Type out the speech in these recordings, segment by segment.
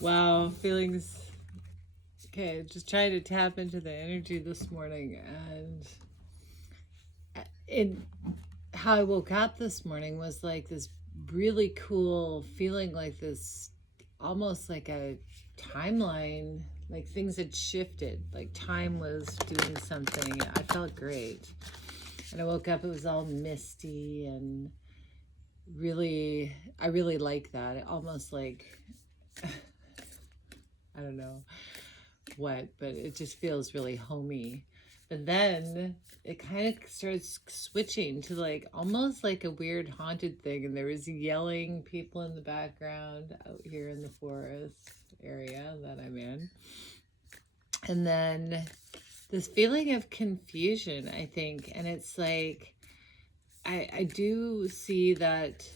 Wow, feelings. Okay, just trying to tap into the energy this morning, and it how I woke up this morning was like this really cool feeling, like this almost like a timeline, like things had shifted, like time was doing something. I felt great. And I woke up, it was all misty and really, I really like that. It almost like, I don't know what, but it just feels really homey. But then it kind of starts switching to like almost like a weird haunted thing. And there was yelling people in the background out here in the forest area that I'm in. And then this feeling of confusion, I think. And it's like, I do see that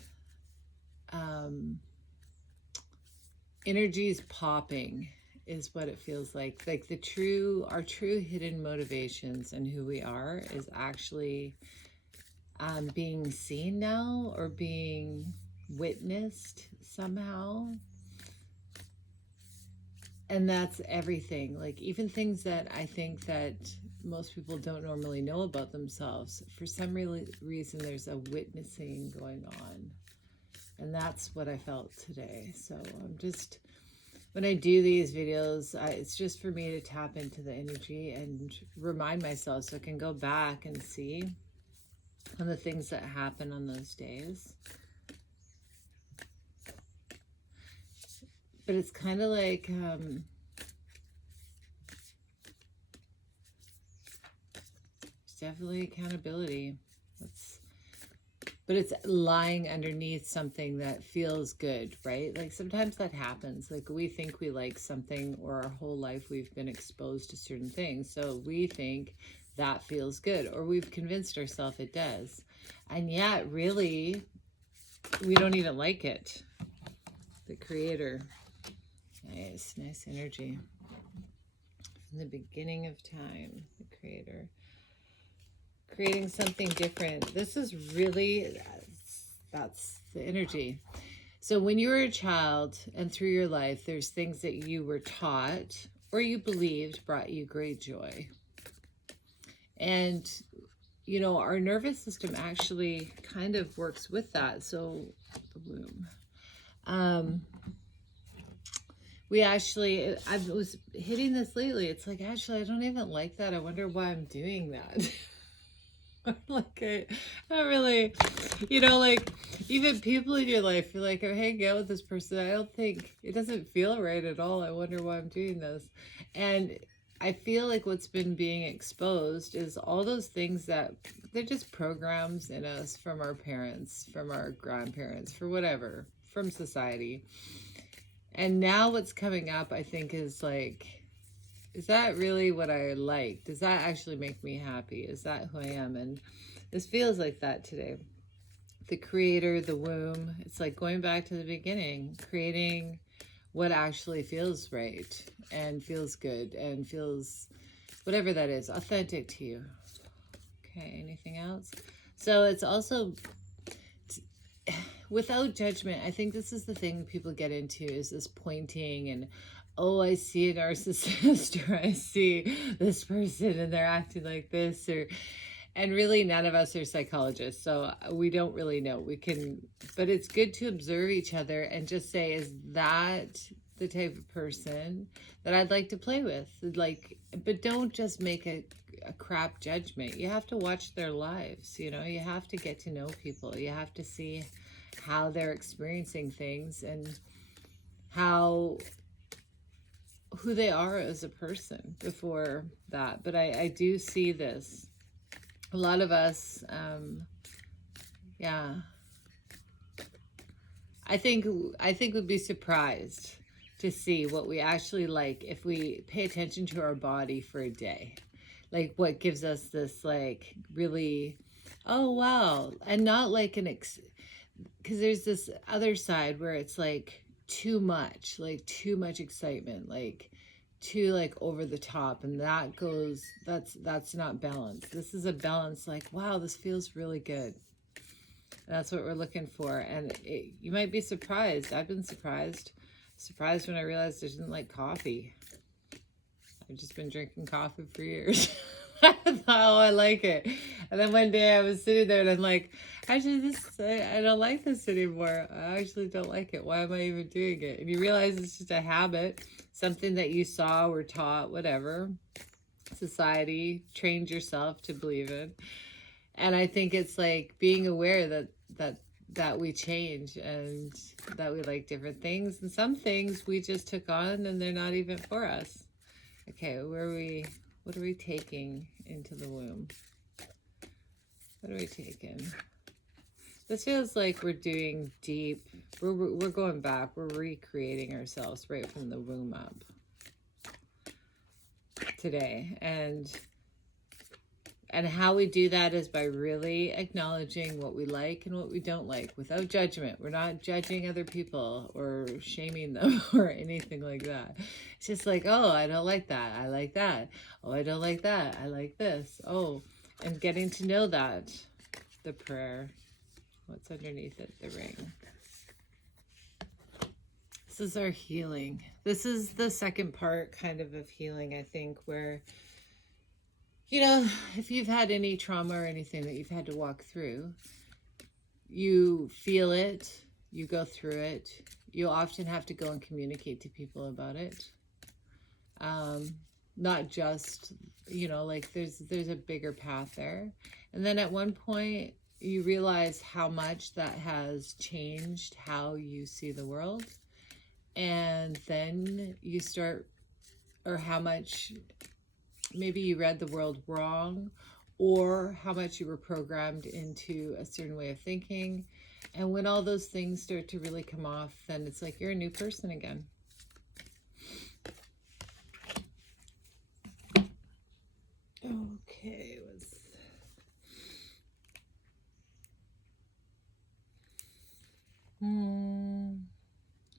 energy is popping is what it feels like our true hidden motivations and who we are is actually being seen now or being witnessed somehow. And that's everything, like even things that I think that most people don't normally know about themselves. For some reason there's a witnessing going on, and that's what I felt today. So I'm just, when I do these videos, it's just for me to tap into the energy and remind myself so I can go back and see on the things that happen on those days. But it's kind of like it's definitely accountability. But it's lying underneath something that feels good, right? Like sometimes that happens. Like we think we like something, or our whole life we've been exposed to certain things. So we think that feels good, or we've convinced ourselves it does. And yet really, we don't even like it. The creator. Nice, nice energy. From the beginning of time, the creator. Creating something different. This is really, that's the energy. So when you were a child and through your life, there's things that you were taught or you believed brought you great joy. And, you know, our nervous system actually kind of works with that. So the womb. We actually, I was hitting this lately. It's like, actually, I don't even like that. I wonder why I'm doing that. Like I don't really, you know, like even people in your life, you're like, I'm hanging out with this person, I don't think, it doesn't feel right at all. I wonder why I'm doing this. And I feel like what's been being exposed is all those things that they're just programs in us from our parents, from our grandparents, for whatever, from society. And now what's coming up, I think, is like, is that really what I like? Does that actually make me happy? Is that who I am? And this feels like that today. The creator, the womb, it's like going back to the beginning, creating what actually feels right and feels good and feels whatever that is, authentic to you. Okay, anything else? So it's also without judgment. I think this is the thing people get into, is this pointing and, oh, I see a narcissist, or I see this person and they're acting like this, or, and really none of us are psychologists, so we don't really know. We can, but it's good to observe each other and just say, is that the type of person that I'd like to play with? Like, but don't just make a crap judgment. You have to watch their lives, you know, you have to get to know people. You have to see how they're experiencing things and who they are as a person before that. But I do see this. A lot of us, yeah. I think we'd be surprised to see what we actually like if we pay attention to our body for a day. Like what gives us this like really, oh wow, and not like because there's this other side where it's like too much excitement, like too like over the top, and that goes, that's not balanced. This is a balance, like, wow, this feels really good. That's what we're looking for. And you might be surprised. I've been surprised Surprised when I realized I didn't like coffee. I've just been drinking coffee for years. I thought, oh, I like it. And then one day I was sitting there and I'm like, actually, I don't like this anymore. I actually don't like it. Why am I even doing it? And you realize it's just a habit, something that you saw or taught, whatever. Society trained yourself to believe in. And I think it's like being aware that we change and that we like different things. And some things we just took on and they're not even for us. Okay, what are we taking into the womb? What are we taking? This feels like we're doing deep, we're going back, we're recreating ourselves right from the womb up today. And how we do that is by really acknowledging what we like and what we don't like without judgment. We're not judging other people or shaming them or anything like that. It's just like, oh, I don't like that. I like that. Oh, I don't like that. I like this. Oh, and getting to know that. The prayer. What's underneath it? The ring. This is our healing. This is the second part kind of healing, I think, where if you've had any trauma or anything that you've had to walk through, you feel it, you go through it. You often have to go and communicate to people about it. Not just, like there's a bigger path there. And then at one point, you realize how much that has changed how you see the world. And then you start, or how much maybe you read the world wrong, or how much you were programmed into a certain way of thinking. And when all those things start to really come off, then it's like you're a new person again. Okay,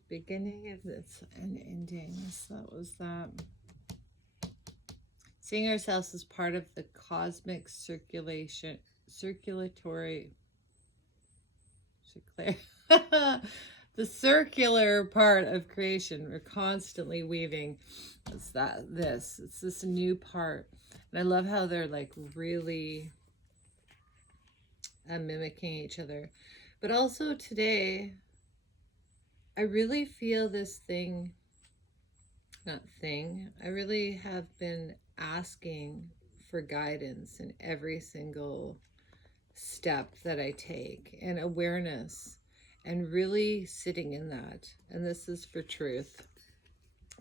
beginning of this and ending. So that was that. Seeing ourselves as part of the cosmic circulatory, the circular part of creation. We're constantly weaving. It's this new part. And I love how they're like really mimicking each other. But also today, I really feel this I really have been asking for guidance in every single step that I take, and awareness, and really sitting in that. And this is for truth.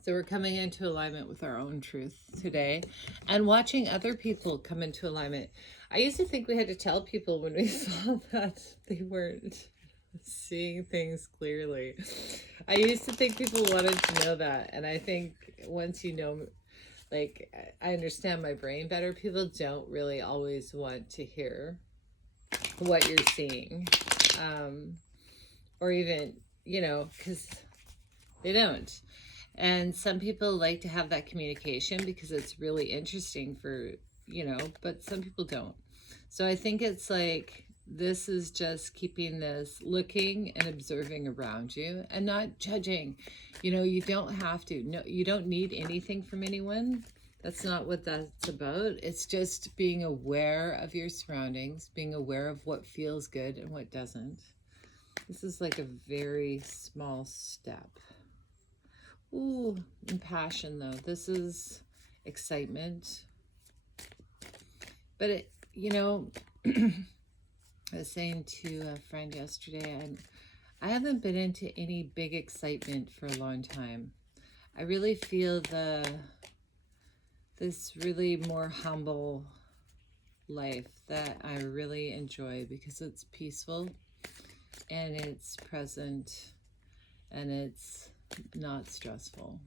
So we're coming into alignment with our own truth today and watching other people come into alignment. I used to think we had to tell people when we saw that they weren't seeing things clearly. I used to think people wanted to know that. And I think once like, I understand my brain better, people don't really always want to hear what you're seeing. Or even, because they don't. And some people like to have that communication because it's really interesting but some people don't. So I think it's like, this is just keeping this looking and observing around you and not judging. You don't have to. No, you don't need anything from anyone. That's not what that's about. It's just being aware of your surroundings, being aware of what feels good and what doesn't. This is like a very small step. Ooh, and passion though. This is excitement. But I was saying to a friend yesterday, I haven't been into any big excitement for a long time. I really feel this really more humble life that I really enjoy because it's peaceful and it's present and it's not stressful.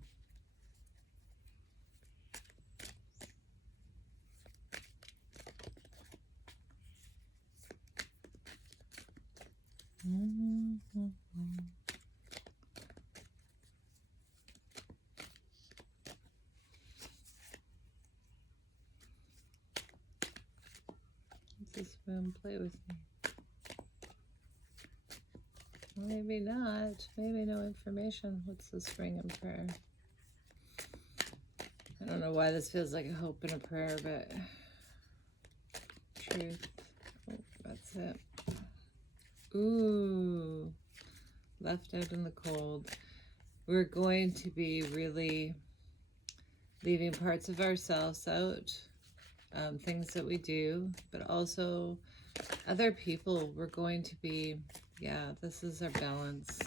This room, play with me. maybe not. Maybe no information. What's the spring in prayer? I don't know why this feels like a hope and a prayer, but truth. Oh, that's it. Ooh, left out in the cold. We're going to be really leaving parts of ourselves out, things that we do, but also other people. We're going to be, yeah, this is our balance.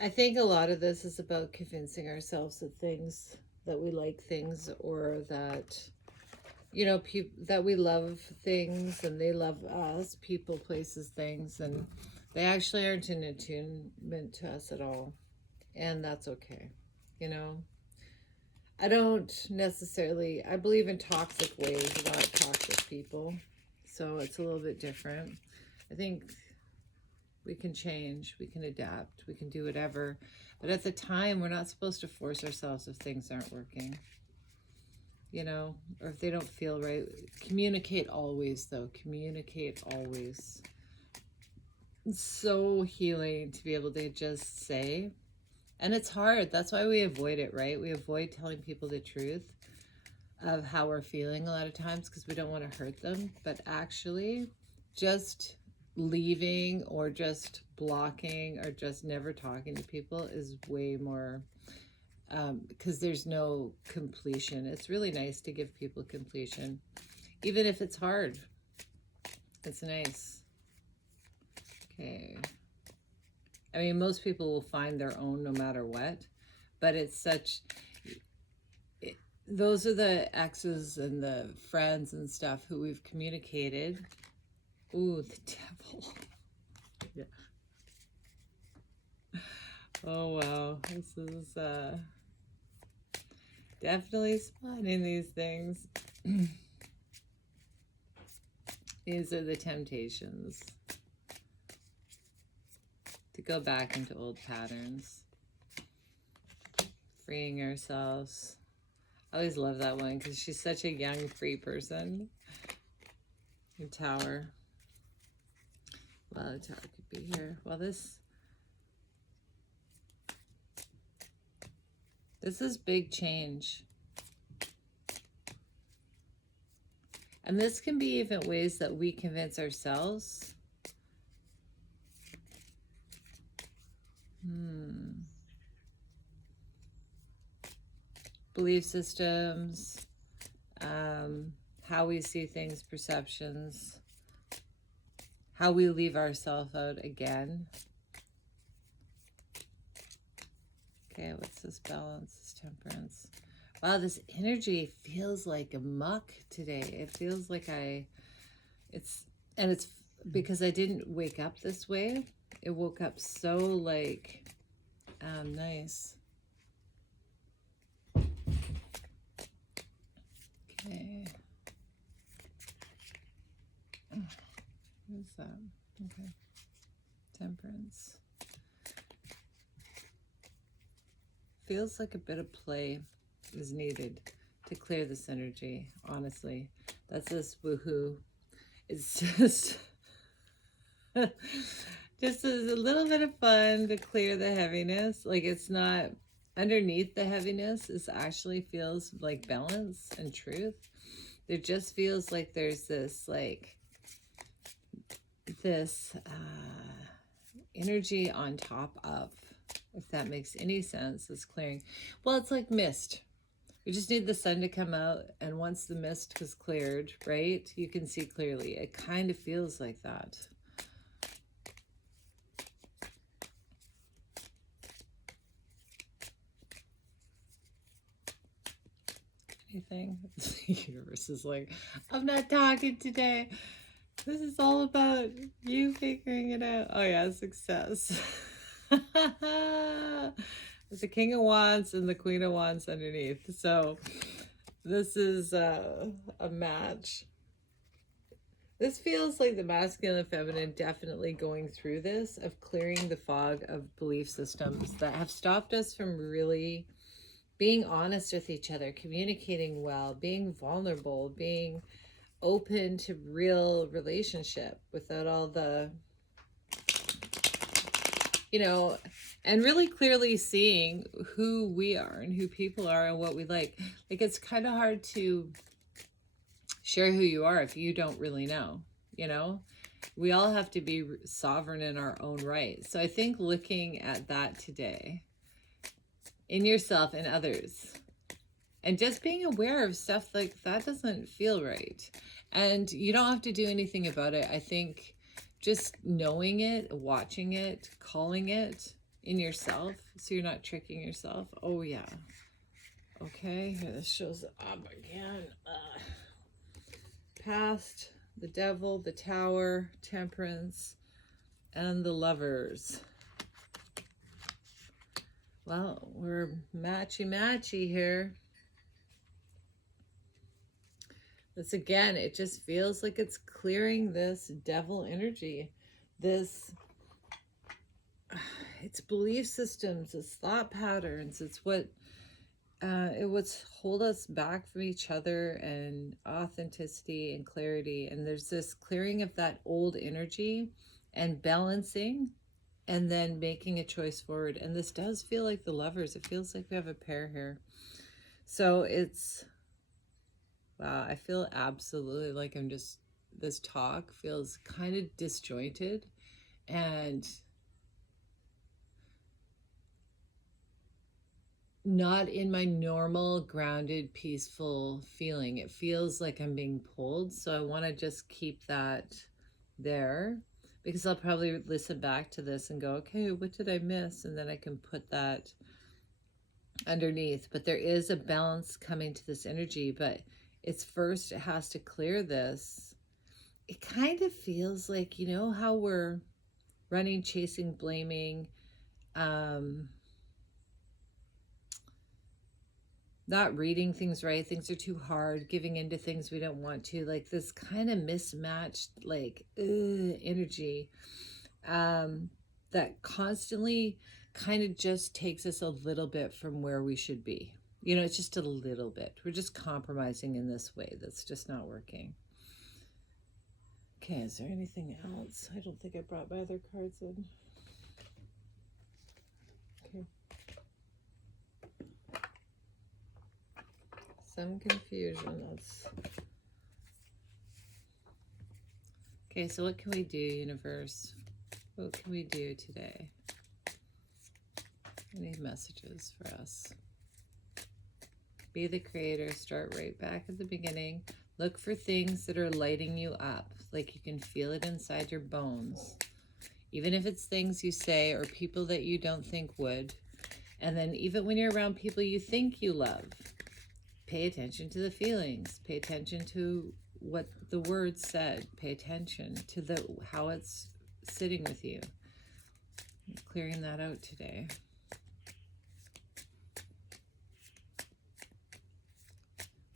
I think a lot of this is about convincing ourselves that things, that we like things, or that, you know, that we love things and they love us, people, places, things, and they actually aren't in attunement to us at all. And that's okay. You know, I don't necessarily, I believe in toxic ways, not toxic people. So it's a little bit different. I think we can change, we can adapt, we can do whatever. But at the time, we're not supposed to force ourselves if things aren't working, you know, or if they don't feel right. Communicate always, though. Communicate always. It's so healing to be able to just say. And it's hard. That's why we avoid it, right? We avoid telling people the truth of how we're feeling a lot of times because we don't want to hurt them. But actually, just leaving or just blocking or just never talking to people is way more, because there's no completion. It's really nice to give people completion, even if it's hard. It's nice. Okay. I mean, most people will find their own no matter what, but it's such, those are the exes and the friends and stuff who we've communicated. Ooh, the devil. Yeah. Oh, wow. This is definitely spotting these things. These are the temptations to go back into old patterns. Freeing ourselves. I always love that one because she's such a young, free person. The Tower. Well, the Tower could be here. Well, this is big change. And this can be even ways that we convince ourselves. Belief systems, how we see things, perceptions, how we leave ourselves out again. Okay, what's this balance, this temperance? Wow, this energy feels like a muck today. It feels like it's because I didn't wake up this way. It woke up so like, nice. Okay. What is that? Okay. Temperance. Feels like a bit of play is needed to clear this energy, honestly. That's this woohoo. It's just just a little bit of fun to clear the heaviness. Like, it's not underneath the heaviness, is actually feels like balance and truth. There just feels like there's this like this energy on top of, if that makes any sense, is clearing. Well, it's like mist. We just need the sun to come out, and once the mist is cleared, right, you can see clearly. It kind of feels like that. Anything? The universe is like, I'm not talking today. This is all about you figuring it out. Oh yeah, success. There's the King of Wands and the Queen of Wands underneath. So this is a match. This feels like the masculine and feminine definitely going through this, of clearing the fog of belief systems that have stopped us from really being honest with each other, communicating well, being vulnerable, being open to real relationship without all the, you know, and really clearly seeing who we are and who people are and what we like. Like, it's kind of hard to share who you are if you don't really know, you know? We all have to be sovereign in our own right. So I think looking at that today in yourself and others, and just being aware of stuff like that doesn't feel right. And you don't have to do anything about it. I think just knowing it, watching it, calling it in yourself so you're not tricking yourself. Oh, yeah. Okay, here this shows up again. Past, the devil, the tower, temperance, and the lovers. Well, we're matchy-matchy here. This, again, it just feels like it's clearing this devil energy. This, it's belief systems, it's thought patterns, it's what's hold us back from each other, and authenticity and clarity. And there's this clearing of that old energy and balancing, and then making a choice forward. And this does feel like the lovers. It feels like we have a pair here. So it's, wow, I feel absolutely like this talk feels kind of disjointed and not in my normal, grounded, peaceful feeling. It feels like I'm being pulled. So I want to just keep that there, because I'll probably listen back to this and go, okay, what did I miss? And then I can put that underneath. But there is a balance coming to this energy, but it's first, it has to clear this. It kind of feels like, you know, how we're running, chasing, blaming, not reading things right, things are too hard, giving into things we don't want to, like this kind of mismatched, like, energy that constantly kind of just takes us a little bit from where we should be. You know, it's just a little bit. We're just compromising in this way that's just not working. Okay, is there anything else? I don't think I brought my other cards in. Okay. Some confusion. That's okay. So what can we do, universe? What can we do today? Any messages for us? Be the creator. Start right back at the beginning. Look for things that are lighting you up, like you can feel it inside your bones, even if it's things you say or people that you don't think would. And then even when you're around people you think you love, pay attention to the feelings. Pay attention to what the words said. Pay attention to how it's sitting with you. I'm clearing that out today.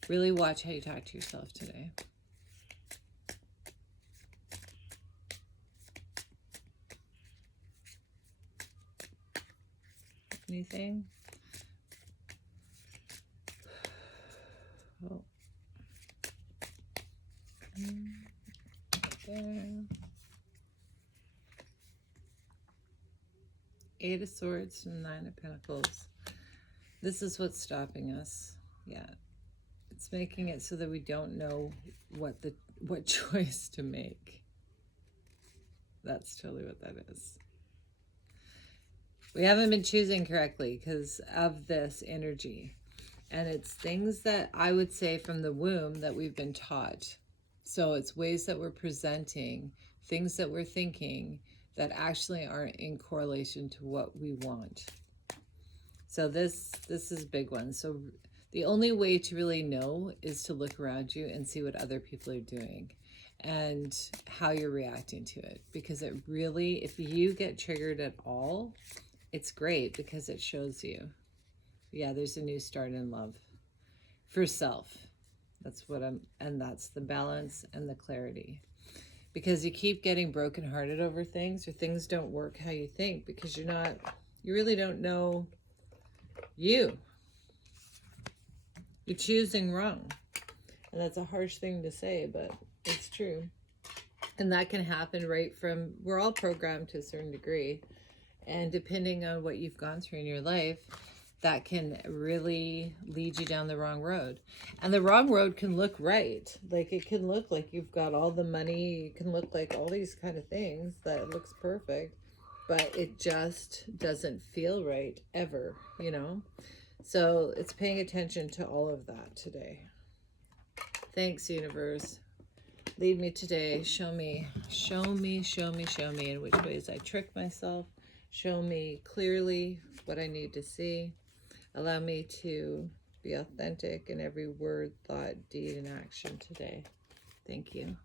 Really watch how you talk to yourself today. Anything? Oh. There. Eight of Swords and Nine of Pentacles. This is what's stopping us. Yeah. It's making it so that we don't know what choice to make. That's totally what that is. We haven't been choosing correctly because of this energy. And it's things that I would say from the womb that we've been taught. So it's ways that we're presenting, things that we're thinking that actually aren't in correlation to what we want. So this is a big one. So the only way to really know is to look around you and see what other people are doing and how you're reacting to it. Because it really, if you get triggered at all, it's great because it shows you, yeah, there's a new start in love for self. That's what and that's the balance and the clarity. Because you keep getting brokenhearted over things, or things don't work how you think because you really don't know you. You're choosing wrong. And that's a harsh thing to say, but it's true. And that can happen right from, we're all programmed to a certain degree. And depending on what you've gone through in your life, that can really lead you down the wrong road. And the wrong road can look right. Like it can look like you've got all the money. It can look like all these kind of things that looks perfect, but it just doesn't feel right ever, you know? So it's paying attention to all of that today. Thanks, universe. Lead me today. Show me in which ways I trick myself. Show me clearly what I need to see. Allow me to be authentic in every word, thought, deed, and action today. Thank you.